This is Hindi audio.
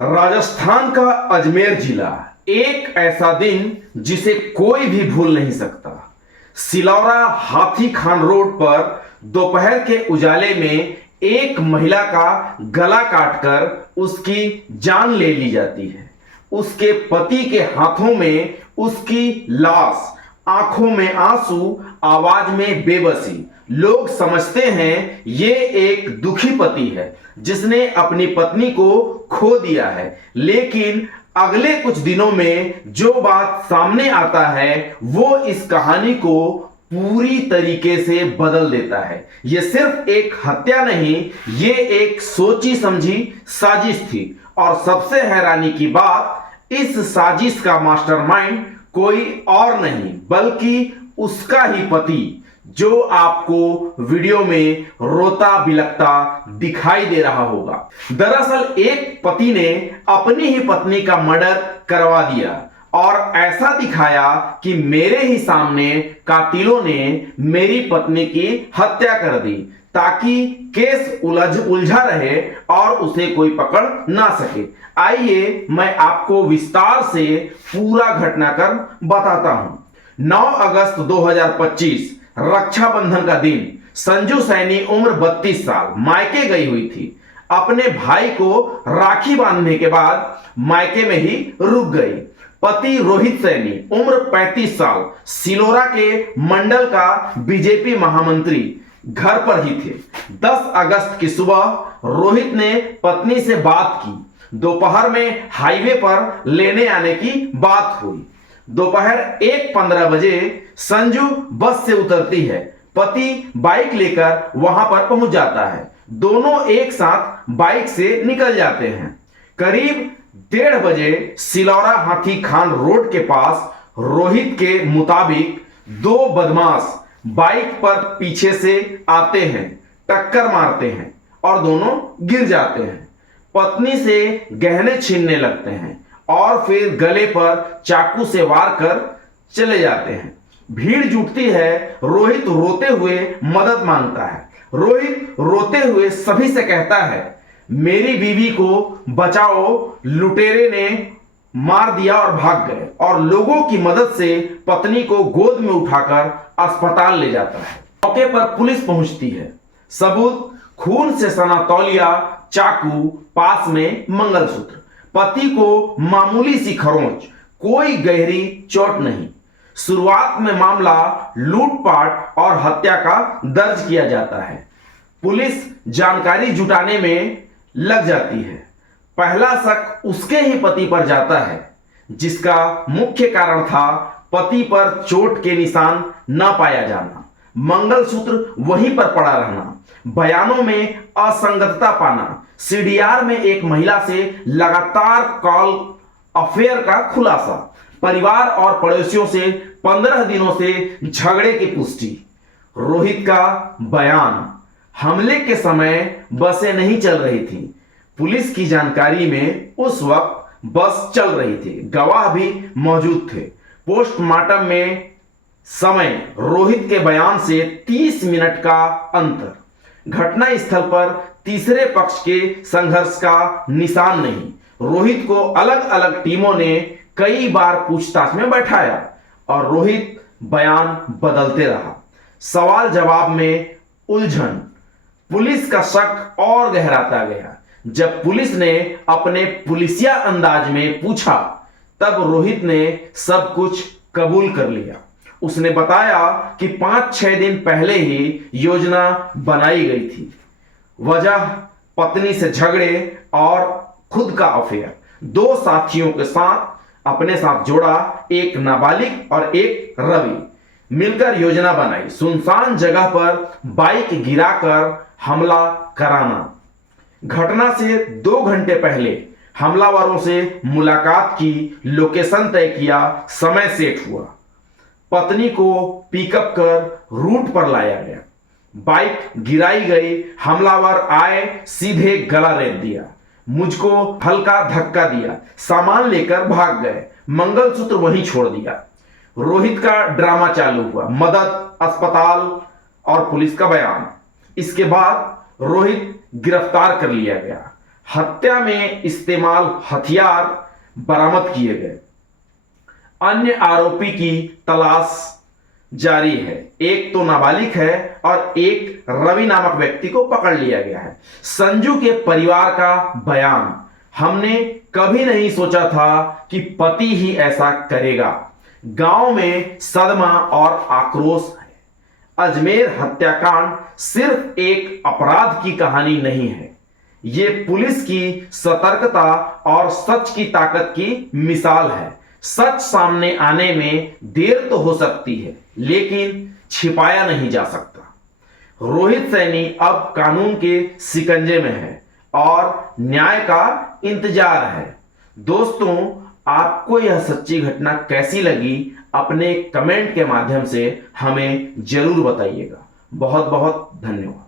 राजस्थान का अजमेर जिला, एक ऐसा दिन जिसे कोई भी भूल नहीं सकता। सिलौरा हाथी खान रोड पर दोपहर के उजाले में एक महिला का गला काटकर उसकी जान ले ली जाती है। उसके पति के हाथों में उसकी लाश, आंखों में आंसू, आवाज में बेबसी। लोग समझते हैं ये एक दुखी पति है जिसने अपनी पत्नी को खो दिया है, लेकिन अगले कुछ दिनों में जो बात सामने आता है वो इस कहानी को पूरी तरीके से बदल देता है। ये सिर्फ एक हत्या नहीं, ये एक सोची समझी साजिश थी। और सबसे हैरानी की बात, इस साजिश का मास्टरमाइंड कोई और नहीं बल्कि उसका ही पति, जो आपको वीडियो में रोता बिलखता दिखाई दे रहा होगा। दरअसल एक पति ने अपनी ही पत्नी का मर्डर करवा दिया और ऐसा दिखाया कि मेरे ही सामने कातिलों ने मेरी पत्नी की हत्या कर दी, ताकि केस उलझा रहे और उसे कोई पकड़ ना सके। आइए मैं आपको विस्तार से पूरा घटनाक्रम बताता हूं। 9 अगस्त 2025 रक्षाबंधन का दिन, संजू सैनी उम्र 32 साल मायके गई हुई थी। अपने भाई को राखी बांधने के बाद मायके में ही रुक गई। पति रोहित सैनी उम्र 35 साल सिलोरा के मंडल का बीजेपी महामंत्री घर पर ही थे। 10 अगस्त की सुबह रोहित ने पत्नी से बात की। दोपहर में हाईवे पर लेने आने की बात हुई। दोपहर 1:15 बजे संजू बस से उतरती है। पति बाइक लेकर वहां पर पहुंच जाता है। दोनों एक साथ बाइक से निकल जाते हैं। करीब 1:30 बजे सिलौरा हाथी खान रोड के पास रोहित के मुताबिक 2 बदमाश बाइक पर पीछे से आते हैं, टक्कर मारते हैं और दोनों गिर जाते हैं। पत्नी से गहने छीनने लगते हैं और फिर गले पर चाकू से वार कर चले जाते हैं। भीड़ जुटती है। रोहित रोते हुए मदद मांगता है। रोहित रोते हुए सभी से कहता है, मेरी बीवी को बचाओ, लुटेरे ने मार दिया और भाग गए। और लोगों की मदद से पत्नी को गोद में उठाकर अस्पताल ले जाता है। मौके पर पुलिस पहुंचती है। सबूत, खून से सना तौलिया, चाकू, पास में मंगलसूत्र। पति को मामूली सी खरोंच, कोई गहरी चोट नहीं। शुरुआत में मामला लूटपाट और हत्या का दर्ज किया जाता है। पुलिस जानकारी जुटाने में लग जाती है। पहला शक उसके ही पति पर जाता है, जिसका मुख्य कारण था पति पर चोट के निशान न पाया जाना, मंगलसूत्र वहीं पर पड़ा रहना, बयानों में असंगतता पाना, सीडीआर में एक महिला से लगातार कॉल अफेयर का खुलासा, परिवार और पड़ोसियों से 15 दिनों से झगड़े की पुष्टि। रोहित का बयान, हमले के समय बसें नहीं चल रही थी। पुलिस की जानकारी में उस वक्त बस चल रही थी, गवाह भी मौजूद थे। पोस्टमार्टम में समय, रोहित के बयान से 30 मिनट का अंतर। घटना स्थल पर तीसरे पक्ष के संघर्ष का निशान नहीं। रोहित को अलग अलग टीमों ने कई बार पूछताछ में बैठाया और रोहित बयान बदलते रहा। सवाल जवाब में उलझन। पुलिस का शक और गहराता गया। जब पुलिस ने अपने पुलिसिया अंदाज में पूछा, तब रोहित ने सब कुछ कबूल कर लिया। उसने बताया कि 5-6 दिन पहले ही योजना बनाई गई थी। वजह पत्नी से झगड़े और खुद का अफेयर। 2 साथियों के साथ अपने साथ जोड़ा, एक नाबालिग और एक रवि, मिलकर योजना बनाई। सुनसान जगह पर बाइक गिराकर हमला कराना। घटना से 2 घंटे पहले हमलावरों से मुलाकात की, लोकेशन तय किया, समय सेट हुआ। पत्नी को पिकअप कर रूट पर लाया गया। बाइक गिराई गई। हमलावर आए, सीधे गला रेत दिया, मुझको हल्का धक्का दिया, सामान लेकर भाग गए, मंगलसूत्र वहीं छोड़ दिया। रोहित का ड्रामा चालू हुआ। मदद, अस्पताल और पुलिस का बयान। इसके बाद रोहित गिरफ्तार कर लिया गया। हत्या में इस्तेमाल हथियार बरामद किए गए। अन्य आरोपी की तलाश जारी है। एक तो नाबालिग है और एक रवि नामक व्यक्ति को पकड़ लिया गया है। संजू के परिवार का बयान, हमने कभी नहीं सोचा था कि पति ही ऐसा करेगा। गांव में सदमा और आक्रोश है। अजमेर हत्याकांड सिर्फ एक अपराध की कहानी नहीं है, यह पुलिस की सतर्कता और सच की ताकत की मिसाल है। सच सामने आने में देर तो हो सकती है, लेकिन छिपाया नहीं जा सकता। रोहित सैनी अब कानून के शिकंजे में है और न्याय का इंतजार है। दोस्तों, आपको यह सच्ची घटना कैसी लगी, अपने कमेंट के माध्यम से हमें जरूर बताइएगा। बहुत बहुत धन्यवाद।